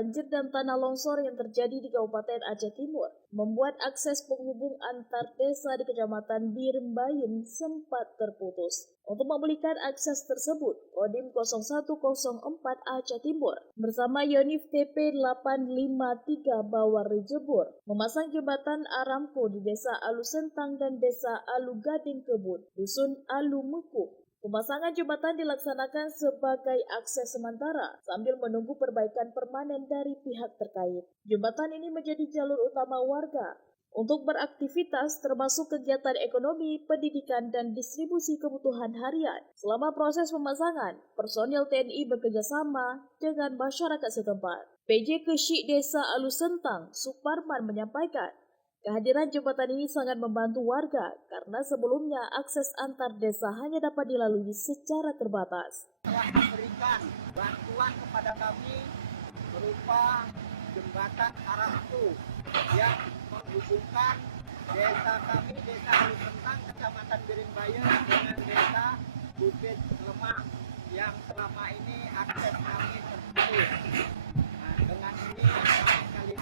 banjir dan tanah longsor yang terjadi di Kabupaten Aceh Timur membuat akses penghubung antar desa di Kecamatan Birembayun sempat terputus. Untuk memulihkan akses tersebut, Kodim 0104 Aceh Timur bersama Yonif TP 853 Bawar Jebur memasang jembatan Aramco di Desa Alu Sentang dan Desa Alu Gading Kebun, Dusun Alu Mekuh. Pemasangan jembatan dilaksanakan sebagai akses sementara sambil menunggu perbaikan permanen dari pihak terkait. Jembatan ini menjadi jalur utama warga untuk beraktivitas termasuk kegiatan ekonomi, pendidikan, dan distribusi kebutuhan harian. Selama proses pemasangan, personil TNI bekerjasama dengan masyarakat setempat. PJ Kesyik Desa Alu Sentang, Suparman menyampaikan, kehadiran jembatan ini sangat membantu warga karena sebelumnya akses antar desa hanya dapat dilalui secara terbatas. Telah memberikan bantuan kepada kami berupa jembatan Aramco yang menghubungkan desa kami, Desa Alu Sentang, Kecamatan Birembayun dengan Desa Bukit Lemak yang selama ini akses kami terputus. Nah, dengan ini kami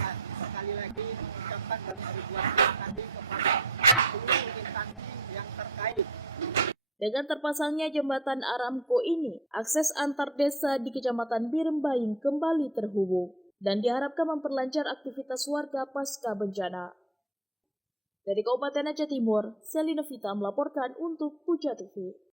sekali lagi mengucapkan banyak ribuan terima kasih kepada seluruh instansi yang terkait. Dengan terpasangnya jembatan Aramco ini, akses antar desa di Kecamatan Birembayun kembali terhubung dan diharapkan memperlancar aktivitas warga pasca bencana. Dari Kabupaten Aceh Timur, Selina Vita melaporkan untuk Puja TV.